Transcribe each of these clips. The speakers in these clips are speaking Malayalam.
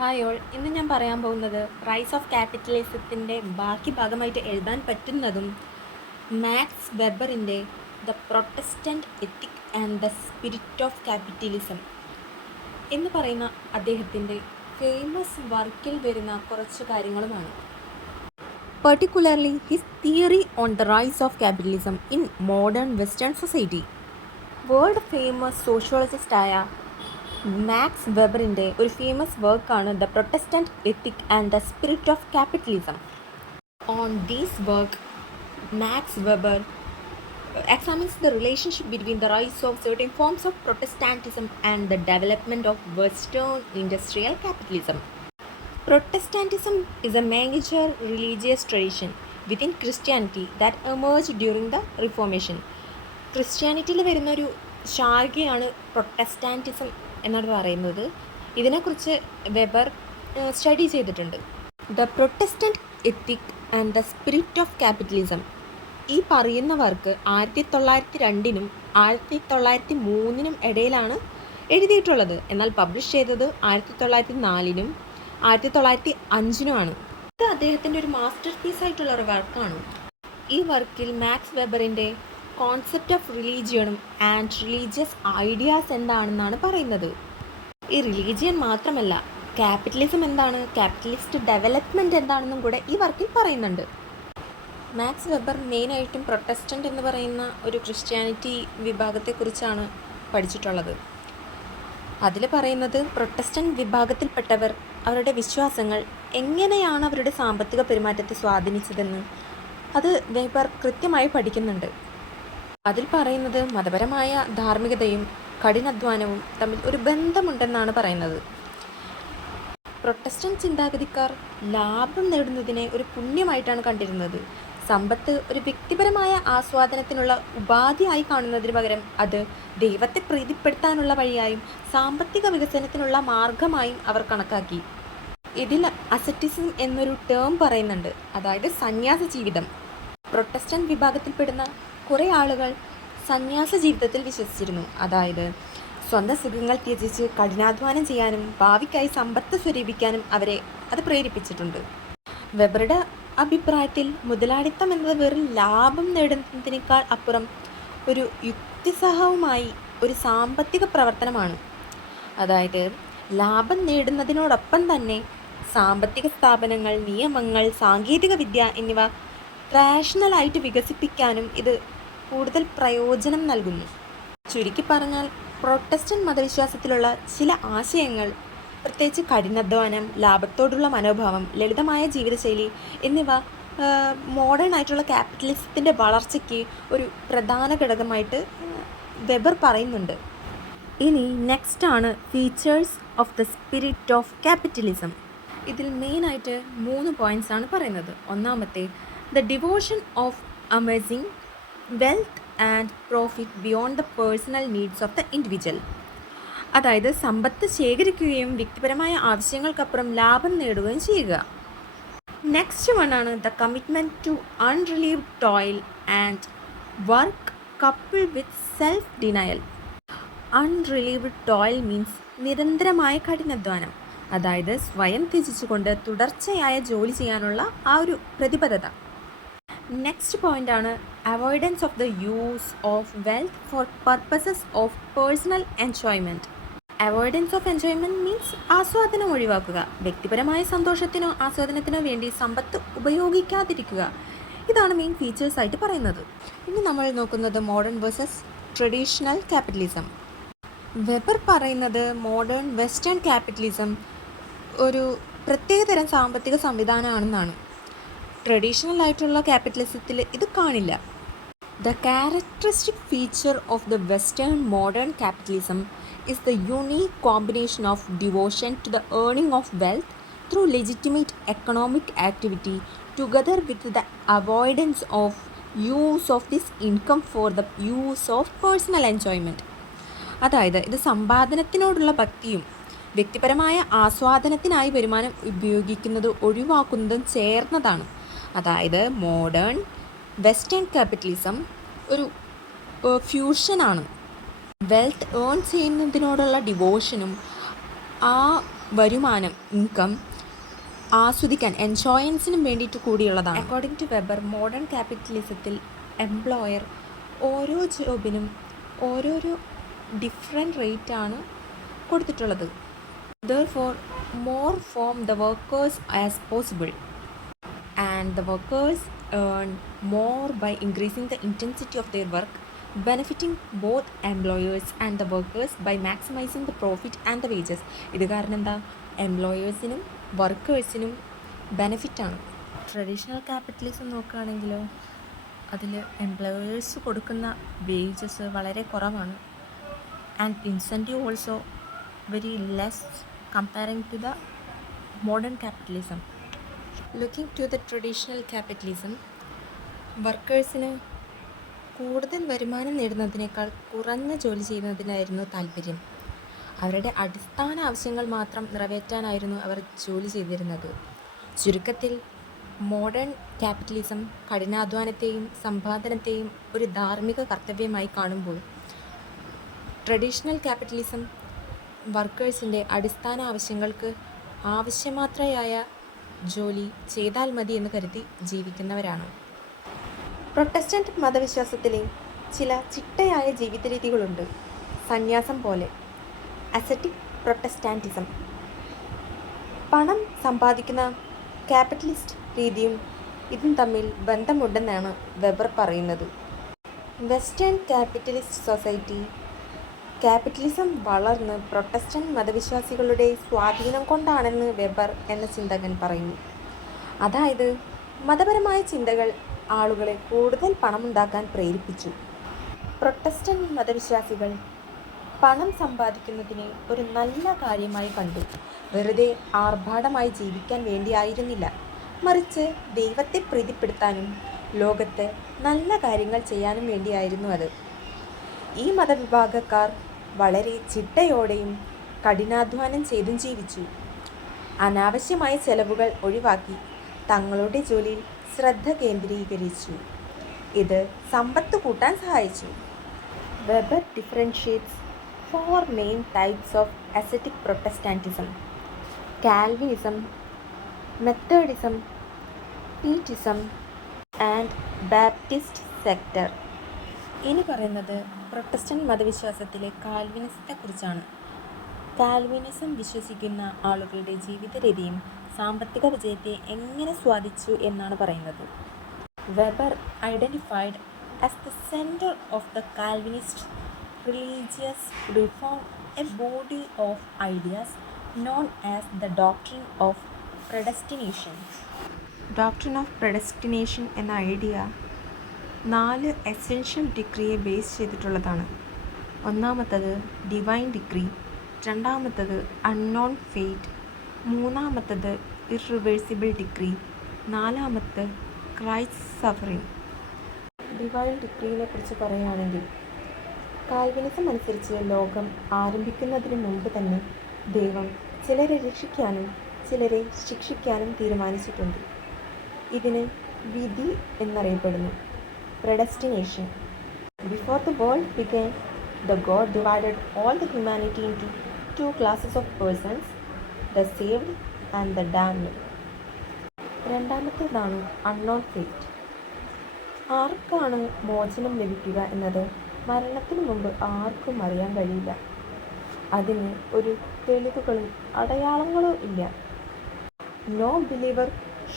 ഹായ് ഓൾ, ഇന്ന് ഞാൻ പറയാൻ പോകുന്നത് റൈസ് ഓഫ് ക്യാപിറ്റലിസത്തിൻ്റെ ബാക്കി ഭാഗമായിട്ട് എഴുതാൻ പറ്റുന്നതും മാക്സ് വെബറിൻ്റെ the Protestant ethic and the spirit of capitalism എന്ന് പറയുന്ന അദ്ദേഹത്തിൻ്റെ ഫേമസ് വർക്കിൽ വരുന്ന കുറച്ച് കാര്യങ്ങളുമാണ്. Particularly his theory on the rise of capitalism in modern western society. World famous സോഷ്യോളജിസ്റ്റായ മാക്സ് വെബറിൻ്റെ ഒരു ഫേമസ് വർക്കാണ് the Protestant ethic and the spirit of capitalism. On these work, Max Weber examines the relationship between the rise of certain forms of Protestantism and the development of Western industrial capitalism. Protestantism is a major religious tradition within Christianity that emerged during the Reformation. ക്രിസ്ത്യാനിറ്റിയിൽ വരുന്നൊരു ശാഖയാണ് പ്രൊട്ടസ്റ്റാൻറ്റിസം എന്നാണ് പറയുന്നത്. ഇതിനെക്കുറിച്ച് വെബർ സ്റ്റഡി ചെയ്തിട്ടുണ്ട്. The Protestant ethic and the spirit of capitalism ഈ പറയുന്നവർക്ക് 1902 1903 ഇടയിലാണ് എഴുതിയിട്ടുള്ളത്. എന്നാൽ പബ്ലിഷ് ചെയ്തത് 1904 1905 ഇത് അദ്ദേഹത്തിൻ്റെ ഒരു മാസ്റ്റർ പീസായിട്ടുള്ള ഒരു വർക്കാണ്. ഈ വർക്കിൽ മാക്സ് വെബറിൻ്റെ കോൺസെപ്റ്റ് ഓഫ് റിലീജിയനും ആൻഡ് റിലീജിയസ് ഐഡിയാസ് എന്താണെന്നാണ് പറയുന്നത്. ഈ റിലീജിയൻ മാത്രമല്ല, ക്യാപിറ്റലിസം എന്താണ്, ക്യാപിറ്റലിസ്റ്റ് ഡെവലപ്മെൻറ്റ് എന്താണെന്നും കൂടെ ഈ വർക്കിൽ പറയുന്നുണ്ട്. മാക്സ് വെബർ മെയിനായിട്ടും പ്രൊട്ടസ്റ്റൻ്റ് എന്ന് പറയുന്ന ഒരു ക്രിസ്ത്യാനിറ്റി വിഭാഗത്തെക്കുറിച്ചാണ് പഠിച്ചിട്ടുള്ളത്. അതിൽ പറയുന്നത് പ്രൊട്ടസ്റ്റൻ്റ് വിഭാഗത്തിൽപ്പെട്ടവർ അവരുടെ വിശ്വാസങ്ങൾ എങ്ങനെയാണ് അവരുടെ സാമ്പത്തിക പെരുമാറ്റത്തെ സ്വാധീനിച്ചതെന്ന് അത് വെബർ കൃത്യമായി പഠിക്കുന്നുണ്ട്. അതിൽ പറയുന്നത് മതപരമായ ധാർമ്മികതയും കഠിനാധ്വാനവും തമ്മിൽ ഒരു ബന്ധമുണ്ടെന്നാണ് പറയുന്നത്. പ്രൊട്ടസ്റ്റന്റ് ചിന്താഗതിക്കാർ ലാഭം നേടുന്നതിനെ ഒരു പുണ്യമായിട്ടാണ് കണ്ടിരുന്നത്. സമ്പത്ത് ഒരു വ്യക്തിപരമായ ആസ്വാദനത്തിനുള്ള ഉപാധിയായി കാണുന്നതിന് പകരം അത് ദൈവത്തെ പ്രീതിപ്പെടുത്താനുള്ള വഴിയായും സാമ്പത്തിക വികസനത്തിനുള്ള മാർഗമായും അവർ കണക്കാക്കി. ഇതിൽ അസറ്റിസം എന്നൊരു ടേം പറയുന്നുണ്ട്, അതായത് സന്യാസ ജീവിതം. പ്രൊട്ടസ്റ്റന്റ് വിഭാഗത്തിൽപ്പെടുന്ന കുറേ ആളുകൾ സന്യാസ ജീവിതത്തിൽ വിശ്വസിച്ചിരുന്നു. അതായത് സ്വന്തം സുഖങ്ങൾ ത്യജിച്ച് കഠിനാധ്വാനം ചെയ്യാനും ഭാവിക്കായി സമ്പത്ത് സ്വരൂപിക്കാനും അവരെ അത് പ്രേരിപ്പിച്ചിട്ടുണ്ട്. വെബറുടെ അഭിപ്രായത്തിൽ മുതലാളിത്തം എന്നത് വെറും ലാഭം നേടുന്നതിനേക്കാൾ അപ്പുറം ഒരു യുക്തിസഹവുമായി ഒരു സാമ്പത്തിക പ്രവർത്തനമാണ്. അതായത് ലാഭം നേടുന്നതിനോടൊപ്പം തന്നെ സാമ്പത്തിക സ്ഥാപനങ്ങൾ, നിയമങ്ങൾ, സാങ്കേതിക വിദ്യ എന്നിവ റാഷണലായിട്ട് വികസിപ്പിക്കാനും ഇത് കൂടുതൽ പ്രയോജനം നൽകുന്നു. ചുരുക്കി പറഞ്ഞാൽ പ്രൊട്ടസ്റ്റന്റ് മതവിശ്വാസത്തിലുള്ള ചില ആശയങ്ങൾ, പ്രത്യേകിച്ച് കഠിനാധ്വാനം, ലാഭത്തോടുള്ള മനോഭാവം, ലളിതമായ ജീവിതശൈലി എന്നിവ മോഡേൺ ആയിട്ടുള്ള ക്യാപിറ്റലിസത്തിൻ്റെ വളർച്ചയ്ക്ക് ഒരു പ്രധാന ഘടകമായിട്ട് വെബർ പറയുന്നുണ്ട്. ഇനി നെക്സ്റ്റ് ആണ് features of the spirit of capitalism. ഇതിൽ മെയിനായിട്ട് 3 പോയിൻറ്റ്സ് ആണ് പറയുന്നത്. ഒന്നാമത്തെ, the devotion of amassing wealth and profit beyond the personal needs of the individual. അതായത് സമ്പത്ത് ശേഖരിക്കുകയും വ്യക്തിപരമായ ആവശ്യങ്ങൾക്കപ്പുറം ലാഭം നേടുകയും ചെയ്യുക. നെക്സ്റ്റ് വണ്ണാണ് the commitment to unrelieved toil and work couple with self denial. Unrelieved toil means നിരന്തരമായ കഠിനാധ്വാനം, അതായത് സ്വയം ത്യജിച്ചുകൊണ്ട് തുടർച്ചയായ ജോലി ചെയ്യാനുള്ള ആ ഒരു പ്രതിബദ്ധത. നെക്സ്റ്റ് പോയിൻ്റ് ആണ് avoidance of the use of wealth for purposes of personal enjoyment. Avoidance of enjoyment means ആസ്വാദനം ഒഴിവാക്കുക, വ്യക്തിപരമായ സന്തോഷത്തിനോ ആസ്വാദനത്തിനോ വേണ്ടി സമ്പത്ത് ഉപയോഗിക്കാതിരിക്കുക. ഇതാണ് മെയിൻ ഫീച്ചേഴ്സ് ആയിട്ട് പറയുന്നത്. ഇനി നമ്മൾ നോക്കുന്നത് modern versus traditional capitalism. Weber പറയുന്നത് മോഡേൺ വെസ്റ്റേൺ ക്യാപിറ്റലിസം ഒരു പ്രത്യേകതരം സാമ്പത്തിക സംവിധാനമാണെന്നാണ്. ട്രഡീഷണൽ ആയിട്ടുള്ള ക്യാപിറ്റലിസത്തിൽ ഇത് കാണില്ല. The characteristic feature of the western modern capitalism is the unique combination of devotion to the earning of wealth through legitimate economic activity together with the avoidance of use of this income for the use of personal enjoyment. അതായത് ഇത് സമ്പാദനത്തിനോടുള്ള ഭക്തിയും വ്യക്തിപരമായ ആസ്വാദനത്തിനായി വരുമാനം ഉപയോഗിക്കുന്നത് ഒഴിവാക്കുന്നതും ചേർന്നതാണ്. അതായത് മോഡേൺ വെസ്റ്റേൺ ക്യാപിറ്റലിസം ഒരു ഫ്യൂഷനാണ്. വെൽത്ത് ഏൺ ചെയ്യുന്നതിനോടുള്ള ഡിവോഷനും ആ വരുമാനം, ഇൻകം ആസ്വദിക്കാൻ, എൻജോയൻസിനും വേണ്ടിയിട്ട് കൂടിയുള്ളതാണ്. അക്കോർഡിംഗ് ടു വെബർ, മോഡേൺ ക്യാപിറ്റലിസത്തിൽ എംപ്ലോയർ ഓരോ ജോബിനും ഓരോരോ ഡിഫറെൻറ്റ് റേറ്റാണ് കൊടുത്തിട്ടുള്ളത്. Therefore, more from the workers as possible, and the workers earn more by increasing the intensity of their work, benefiting both employers and the workers by maximizing the profit and the wages. ഇത് കാരണം എന്താ, എംപ്ലോയേഴ്സിനും വർക്കേഴ്സിനും ബെനഫിറ്റാണ്. ട്രഡീഷണൽ ക്യാപിറ്റലിസം നോക്കുകയാണെങ്കിലോ അതിൽ എംപ്ലോയേഴ്സ് കൊടുക്കുന്ന വേജസ് വളരെ കുറവാണ്, and incentive also very less comparing to the modern capitalism. Looking to the traditional capitalism, വർക്കേഴ്സിന് കൂടുതൽ വരുമാനം നേടുന്നതിനേക്കാൾ കുറഞ്ഞ ജോലി ചെയ്യുന്നതിനായിരുന്നു താല്പര്യം. അവരുടെ അടിസ്ഥാന ആവശ്യങ്ങൾ മാത്രം നിറവേറ്റാനായിരുന്നു അവർ ജോലി ചെയ്തിരുന്നത്. ചുരുക്കത്തിൽ മോഡേൺ ക്യാപിറ്റലിസം കഠിനാധ്വാനത്തെയും സമ്പാദനത്തെയും ഒരു ധാർമ്മിക കർത്തവ്യമായി കാണുമ്പോൾ, ട്രഡീഷണൽ ക്യാപിറ്റലിസം വർക്കേഴ്സിൻ്റെ അടിസ്ഥാന ആവശ്യങ്ങൾക്ക് ആവശ്യമാത്രയായ ജോലി ചെയ്താൽ മതി എന്ന് കരുതി ജീവിക്കുന്നവരാണ്. പ്രൊട്ടസ്റ്റൻ്റ് മതവിശ്വാസത്തിലെ ചില ചിട്ടയായ ജീവിത രീതികളുണ്ട്. സന്യാസം പോലെ അസറ്റിക് പ്രൊട്ടസ്റ്റാൻറ്റിസം. പണം സമ്പാദിക്കുന്ന ക്യാപിറ്റലിസ്റ്റ് രീതിയും ഇതും തമ്മിൽ ബന്ധമുണ്ടെന്നാണ് വെബർ പറയുന്നത്. വെസ്റ്റേൺ ക്യാപിറ്റലിസ്റ്റ് സൊസൈറ്റി ക്യാപിറ്റലിസം വളർന്ന് പ്രൊട്ടസ്റ്റൻ്റ് മതവിശ്വാസികളുടെ സ്വാധീനം കൊണ്ടാണെന്ന് വെബർ എന്ന ചിന്തകൻ പറയുന്നു. അതായത് മതപരമായ ചിന്തകൾ ആളുകളെ കൂടുതൽ പണമുണ്ടാക്കാൻ പ്രേരിപ്പിച്ചു. പ്രൊട്ടസ്റ്റൻ്റ് മതവിശ്വാസികൾ പണം സമ്പാദിക്കുന്നതിനെ ഒരു നല്ല കാര്യമായി കണ്ടു. വെറുതെ ആർഭാടമായി ജീവിക്കാൻ വേണ്ടിയായിരുന്നില്ല, മറിച്ച് ദൈവത്തെ പ്രീതിപ്പെടുത്താനും ലോകത്ത് നല്ല കാര്യങ്ങൾ ചെയ്യാനും വേണ്ടിയായിരുന്നു അത്. ഈ മതവിഭാഗക്കാർ വളരെ ചിട്ടയോടെയും കഠിനാധ്വാനം ചെയ്തും ജീവിച്ചു. അനാവശ്യമായ ചെലവുകൾ ഒഴിവാക്കി തങ്ങളുടെ ജോലിയിൽ ശ്രദ്ധ കേന്ദ്രീകരിച്ചു. ഇത് സമ്പത്ത് കൂട്ടാൻ സഹായിച്ചു. Weber differentiates 4 main types of ascetic Protestantism: Calvinism, Methodism, Pietism and Baptist sector. ഇനി പറയുന്നത് പ്രൊട്ടസ്റ്റൻ്റ് മതവിശ്വാസത്തിലെ കാൽവിനിസത്തെക്കുറിച്ചാണ്. കാൽവിനിസം വിശ്വസിക്കുന്ന ആളുകളുടെ ജീവിത രീതിയും സാമ്പത്തിക വിജയത്തെ എങ്ങനെ സ്വാധീനിച്ചു എന്നാണ് പറയുന്നത്. Weber identified as the centre of the Calvinist religious reform a body of ideas known as the doctrine of predestination. Doctrine of predestination എന്ന ഐഡിയ 4 എസെൻഷ്യൽ ഡിഗ്രിയെ ബേസ് ചെയ്തിട്ടുള്ളതാണ്. ഒന്നാമത്തത് ഡിവൈൻ ഡിഗ്രി, രണ്ടാമത്തത് അൺനോൺ ഫെയ്റ്റ്, മൂന്നാമത്തത് ഇർറിവേഴ്സിബിൾ ഡിഗ്രി, നാലാമത്തെ ക്രൈസ്റ്റ് സഫറിങ്. ഡിവൈൻ ഡിഗ്രിയെ കുറിച്ച് പറയുകയാണെങ്കിൽ, കാൽവിനിസം അനുസരിച്ച് ലോകം ആരംഭിക്കുന്നതിന് മുമ്പ് തന്നെ ദൈവം ചിലരെ രക്ഷിക്കാനും ചിലരെ ശിക്ഷിക്കാനും തീരുമാനിച്ചിട്ടുണ്ട്. ഇതിന് വിധി എന്നറിയപ്പെടുന്നു. Predestination. Before the world began, the God divided all the humanity into 2 classes of persons, the saved and the damned. രണ്ടാമത്തേതാണ് അൺനോൺ ഫേറ്റ്. ആർക്കാണ് മോചനം ലഭിക്കുക എന്നത് മരണത്തിന് മുമ്പ് ആർക്കും അറിയാൻ കഴിയില്ല. അതിന് ഒരു തെളിവുകളും അടയാളങ്ങളോ ഇല്ല. No believer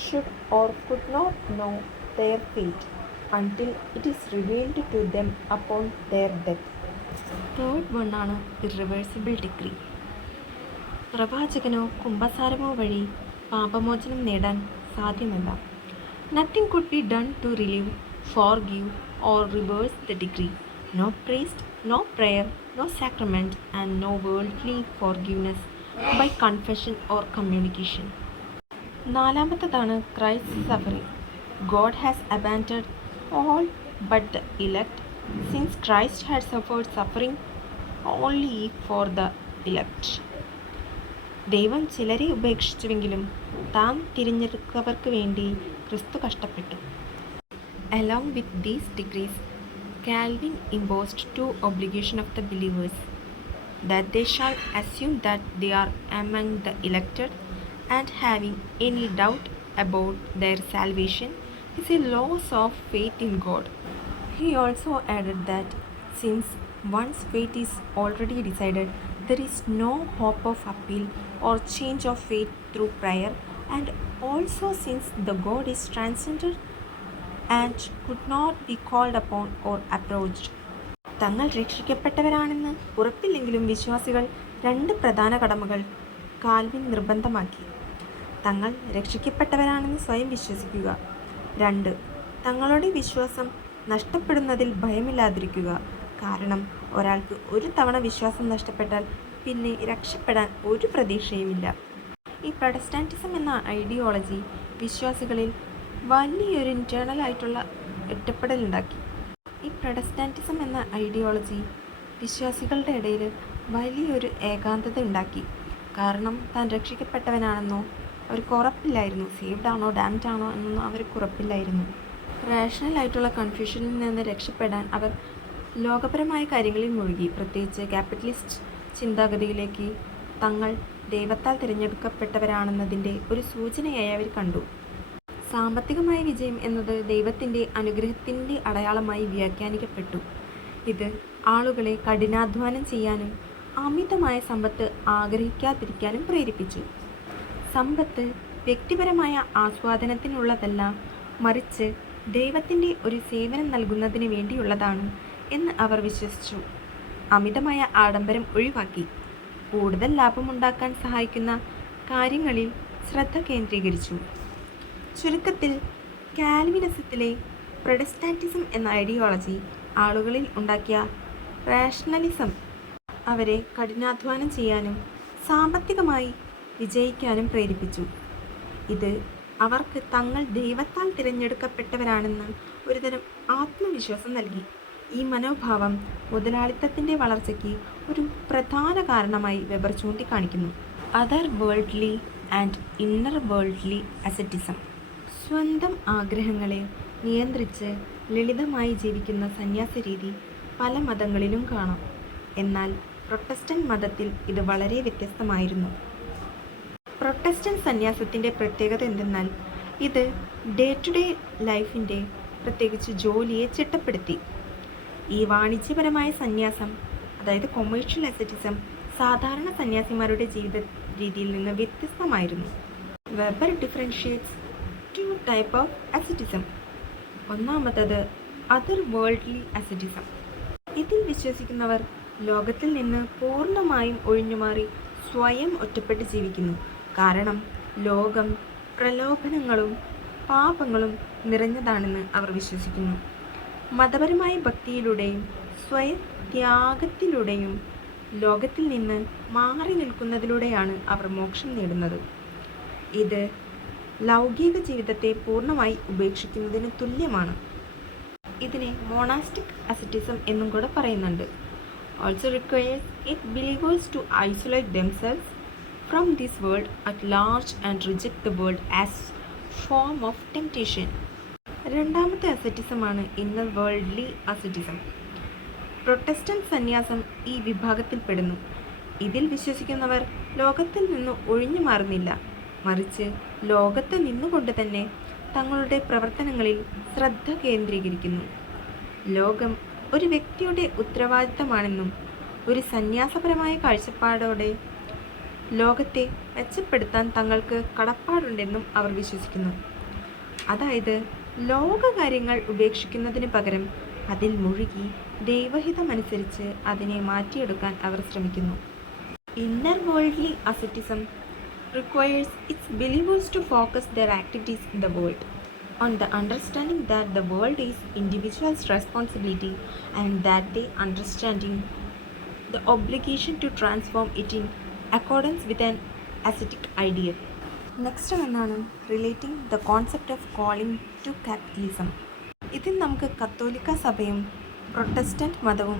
should or could not know their fate until it is revealed to them upon their death. Third വണ്ണാണ് ഇർറിവേഴ്സിബിൾ ഡിഗ്രി. പ്രവാചകനോ കുംഭസാരമോ വഴി പാപമോചനം നേടാൻ സാധ്യമല്ല. Nothing could be done to relieve, forgive or reverse the degree. No priest, no prayer, no sacrament and no worldly forgiveness by confession or communication. നാലാമത്തതാണ് Christ suffering. God has abandoned all but the elect, since Christ had suffered suffering only for the elect. ദൈവം ചിലരെ ഉപേക്ഷിച്ചുവെങ്കിലും താൻ തിരഞ്ഞെടുത്തവർക്ക് വേണ്ടി ക്രിസ്തു കഷ്ടപ്പെട്ടു. Along with these degrees, Calvin imposed 2 obligations of the believers. that they shall assume that they are among the elected, and having any doubt about their salvation is a loss of faith in God. He also added that since one's fate is already decided, there is no hope of appeal or change of faith through prayer, and also since the God is transcendent and could not be called upon or approached. തങ്ങൾ രക്ഷിക്കപ്പെട്ടവരാണെന്ന് ഉറപ്പില്ലെങ്കിലും വിശ്വാസികൾ രണ്ട് പ്രധാന കടമകൾ കാൽവിൻ നിർബന്ധമാക്കി. തങ്ങൾ രക്ഷിക്കപ്പെട്ടവരാണെന്ന് സ്വയം വിശ്വസിക്കുക. 2. തങ്ങളുടെ വിശ്വാസം നഷ്ടപ്പെടുന്നതിൽ ഭയമില്ലാതിരിക്കുക. കാരണം ഒരാൾക്ക് ഒരു തവണ വിശ്വാസം നഷ്ടപ്പെട്ടാൽ പിന്നെ രക്ഷപ്പെടാൻ ഒരു പ്രതീക്ഷയുമില്ല. ഈ പ്രൊട്ടസ്റ്റാന്റിസം എന്ന ഐഡിയോളജി വിശ്വാസികളിൽ വലിയൊരു ഇൻറ്റേർണലായിട്ടുള്ള ഒറ്റപ്പെടലുണ്ടാക്കി. ഈ പ്രൊട്ടസ്റ്റാന്റിസം എന്ന ഐഡിയോളജി വിശ്വാസികളുടെ ഇടയിൽ വലിയൊരു ഏകാന്തത ഉണ്ടാക്കി. കാരണം താൻ രക്ഷിക്കപ്പെട്ടവനാണെന്നോ അവർക്ക് ഉറപ്പില്ലായിരുന്നു. സേവ്ഡ് ആണോ ഡാംഡ് ആണോ എന്നൊന്നും അവർക്ക് ഉറപ്പില്ലായിരുന്നു. റാഷണലായിട്ടുള്ള കൺഫ്യൂഷനിൽ നിന്ന് രക്ഷപ്പെടാൻ അവർ ലോകപരമായ കാര്യങ്ങളിൽ മുഴുകി. പ്രത്യേകിച്ച് ക്യാപിറ്റലിസ്റ്റ് ചിന്താഗതിയിലേക്ക് തങ്ങൾ ദൈവത്താൽ തിരഞ്ഞെടുക്കപ്പെട്ടവരാണെന്നതിൻ്റെ ഒരു സൂചനയായി അവർ കണ്ടു. സാമ്പത്തികമായ വിജയം എന്നത് ദൈവത്തിൻ്റെ അനുഗ്രഹത്തിൻ്റെ അടയാളമായി വ്യാഖ്യാനിക്കപ്പെട്ടു. ഇത് ആളുകളെ കഠിനാധ്വാനം ചെയ്യാനും അമിതമായ സമ്പത്ത് ആഗ്രഹിക്കാതിരിക്കാനും പ്രേരിപ്പിച്ചു. സമ്പത്ത് വ്യക്തിപരമായ ആസ്വാദനത്തിനുള്ളതല്ല, മറിച്ച് ദൈവത്തിൻ്റെ ഒരു സേവനം നൽകുന്നതിന് വേണ്ടിയുള്ളതാണ് എന്ന് അവർ വിശ്വസിച്ചു. അമിതമായ ആഡംബരം ഒഴിവാക്കി കൂടുതൽ ലാഭമുണ്ടാക്കാൻ സഹായിക്കുന്ന കാര്യങ്ങളിൽ ശ്രദ്ധ കേന്ദ്രീകരിച്ചു. ചുരുക്കത്തിൽ കാൽവിനിസത്തിലെ പ്രൊട്ടസ്റ്റാന്റിസം എന്ന ഐഡിയോളജി ആളുകളിൽ ഉണ്ടാക്കിയ റാഷണലിസം അവരെ കഠിനാധ്വാനം ചെയ്യാനും സാമ്പത്തികമായി വിജയിക്കാനും പ്രേരിപ്പിച്ചു. ഇത് അവർക്ക് തങ്ങൾ ദൈവത്താൽ തിരഞ്ഞെടുക്കപ്പെട്ടവരാണെന്ന് ഒരുതരം ആത്മവിശ്വാസം നൽകി. ഈ മനോഭാവം മുതലാളിത്തത്തിൻ്റെ വളർച്ചയ്ക്ക് ഒരു പ്രധാന കാരണമായി വെബർ ചൂണ്ടിക്കാണിക്കുന്നു. Other worldly and inner worldly asceticism. സ്വന്തം ആഗ്രഹങ്ങളെ നിയന്ത്രിച്ച് ലളിതമായി ജീവിക്കുന്ന സന്യാസ രീതി പല മതങ്ങളിലും കാണാം. എന്നാൽ പ്രൊട്ടസ്റ്റന്റ് മതത്തിൽ ഇത് വളരെ വ്യത്യസ്തമായിരുന്നു. പ്രൊട്ടസ്റ്റന്റ് സന്യാസത്തിൻ്റെ പ്രത്യേകത എന്തെന്നാൽ ഇത് ഡേ ടു ഡേ ലൈഫിൻ്റെ, പ്രത്യേകിച്ച് ജോലിയെ ചിട്ടപ്പെടുത്തി. ഈ വാണിജ്യപരമായ സന്യാസം, അതായത് കൊമേഴ്ഷ്യൽ അസറ്റിസം, സാധാരണ സന്യാസിമാരുടെ ജീവിത രീതിയിൽ നിന്ന് വ്യത്യസ്തമായിരുന്നു. Weber differentiates 2 type of asceticism. ഒന്നാമത്തത് അതർ വേൾഡ്ലി അസറ്റിസം. ഇതിൽ വിശ്വസിക്കുന്നവർ ലോകത്തിൽ നിന്ന് പൂർണ്ണമായും ഒഴിഞ്ഞുമാറി സ്വയം ഒറ്റപ്പെട്ട് ജീവിക്കുന്നു. കാരണം ലോകം പ്രലോഭനങ്ങളും പാപങ്ങളും നിറഞ്ഞതാണെന്ന് അവർ വിശ്വസിക്കുന്നു. മതപരമായ ഭക്തിയിലൂടെയും സ്വയം ത്യാഗത്തിലൂടെയും ലോകത്തിൽ നിന്ന് മാറി നിൽക്കുന്നതിലൂടെയാണ് അവർ മോക്ഷം നേടുന്നത്. ഇത് ലൗകിക ജീവിതത്തെ പൂർണ്ണമായി ഉപേക്ഷിക്കുന്നതിന് തുല്യമാണ്. ഇതിനെ മോണാസ്റ്റിക് അസറ്റിസം എന്നും കൂടെ പറയുന്നുണ്ട്. Also requires it believers to isolate themselves from this world at large and reject the world as form of temptation. രണ്ടാമത്തെ അസറ്റിസമാണ് ഇന്നർ വേൾഡ്ലി അസറ്റിസം. പ്രൊട്ടസ്റ്റന്റ് സന്യാസം ഈ വിഭാഗത്തിൽപ്പെടുന്നു. ഇതിൽ വിശ്വസിക്കുന്നവർ ലോകത്തിൽ നിന്ന് ഒഴിഞ്ഞു മാറുന്നില്ല, മറിച്ച് ലോകത്ത് നിന്നുകൊണ്ട് തന്നെ തങ്ങളുടെ പ്രവർത്തനങ്ങളിൽ ശ്രദ്ധ കേന്ദ്രീകരിക്കുന്നു. ലോകം ഒരു വ്യക്തിയുടെ ഉത്തരവാദിത്തമാണെന്നും ഒരു സന്യാസപരമായ കാഴ്ചപ്പാടോടെ ലോകത്തെ മെച്ചപ്പെടുത്താൻ തങ്ങൾക്ക് കടപ്പാടുണ്ടെന്നും അവർ വിശ്വസിക്കുന്നു. അതായത് ലോകകാര്യങ്ങൾ ഉപേക്ഷിക്കുന്നതിന് പകരം അതിൽ മുഴുകി ദൈവഹിതമനുസരിച്ച് അതിനെ മാറ്റിയെടുക്കാൻ അവർ ശ്രമിക്കുന്നു. Inner worldly asceticism requires its believers to focus their activities in the world on the understanding that the world is individuals' responsibility and that they understanding the obligation to transform it in accordance with an ascetic ideal. Next എന്നാണ് relating the concept of calling to capitalism. ഇതിൽ നമുക്ക് കത്തോലിക്ക സഭയും പ്രൊട്ടസ്റ്റന്റ് മതവും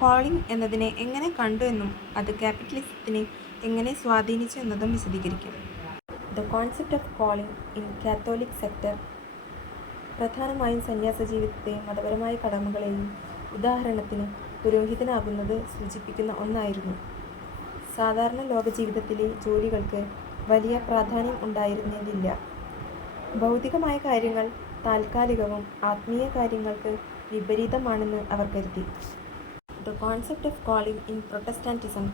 കോളിംഗ് എന്നതിനെ എങ്ങനെ കണ്ടു എന്നും അത് ക്യാപിറ്റലിസത്തിനെ എങ്ങനെ സ്വാധീനിച്ചു എന്നതും വിശദീകരിക്കും. The concept of calling in Catholic sector പ്രധാനമായും സന്യാസ ജീവിതത്തെയും മതപരമായ കടമകളെയും, ഉദാഹരണത്തിന് പുരോഹിതനാകുന്നത് സൂചിപ്പിക്കുന്ന ഒന്നായിരുന്നു. സാധാരണ ലോക ജീവിതത്തിലെ ജോലികൾക്ക് വലിയ പ്രാധാന്യം ഉണ്ടായിരുന്നില്ല. ഭൗതികമായ കാര്യങ്ങൾ താൽക്കാലികവും ആത്മീയ കാര്യങ്ങൾക്ക് വിപരീതമാണെന്ന് അവർ കരുതി. The concept of calling in Protestantism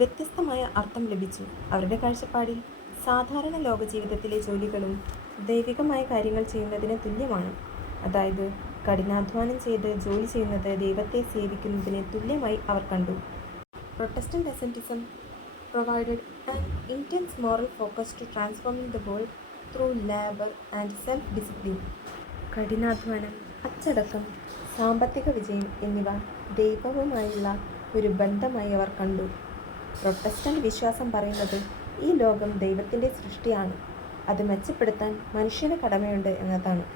വ്യത്യസ്തമായ അർത്ഥം ലഭിച്ചു. അവരുടെ കാഴ്ചപ്പാടിൽ സാധാരണ ലോക ജീവിതത്തിലെ ജോലികളും ദൈവികമായ കാര്യങ്ങൾ ചെയ്യുന്നതിന് തുല്യമാണ്. അതായത് കഠിനാധ്വാനം ചെയ്ത് ജോലി ചെയ്യുന്നത് ദൈവത്തെ സേവിക്കുന്നതിന് തുല്യമായി അവർ കണ്ടു. Protestant asceticism provided an intense moral focus to transforming the world through labor and self-discipline. കഠിനാധ്വാനം, അച്ചടക്കം, സാമ്പത്തിക വിജയം എന്നിവ ദൈവവുമായുള്ള ഒരു ബന്ധമായി അവർ കണ്ടു. പ്രൊട്ടസ്റ്റന്റ് വിശ്വാസം പറയുന്നത് ഈ ലോകം ദൈവത്തിൻ്റെ സൃഷ്ടിയാണ്, അത് മെച്ചപ്പെടുത്താൻ മനുഷ്യന് കടമയുണ്ട് എന്നതാണ്.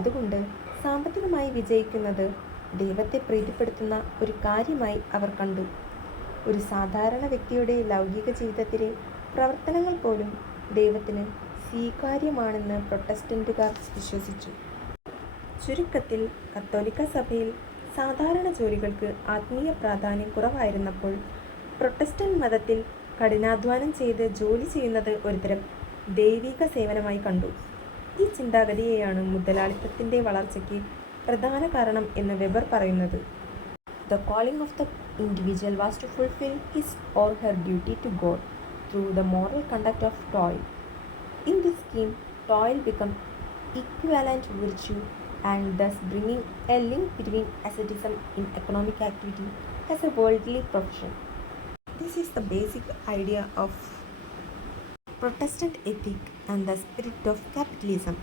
അതുകൊണ്ട് സാമ്പത്തികമായി വിജയിക്കുന്നത് ദൈവത്തെ പ്രീതിപ്പെടുത്തുന്ന ഒരു കാര്യമായി അവർ കണ്ടു. ഒരു സാധാരണ വ്യക്തിയുടെ ലൗകിക ജീവിതത്തിലെ പ്രവർത്തനങ്ങൾ പോലും ദൈവത്തിന് സ്വീകാര്യമാണെന്ന് പ്രൊട്ടസ്റ്റന്റുകാർ വിശ്വസിച്ചു. ചുരുക്കത്തിൽ, കത്തോലിക്ക സഭയിൽ സാധാരണ ജോലികൾക്ക് ആത്മീയ പ്രാധാന്യം കുറവായിരുന്നപ്പോൾ പ്രൊട്ടസ്റ്റന്റ് മതത്തിൽ കഠിനാധ്വാനം ചെയ്ത് ജോലി ചെയ്യുന്നത് ഒരുതരം ദൈവിക സേവനമായി കണ്ടു. ഈ ചിന്താഗതിയെയാണ് മുതലാളിത്തത്തിൻ്റെ വളർച്ചയ്ക്ക് പ്രധാന കാരണം എന്ന് വെബർ പറയുന്നത്. The calling of the individual was to fulfill his or her duty to God through the moral conduct of toil. In this scheme, toil becomes equivalent virtue and thus bringing a link between asceticism in economic activity as a worldly profession. This is the basic idea of Protestant ethic and the spirit of capitalism.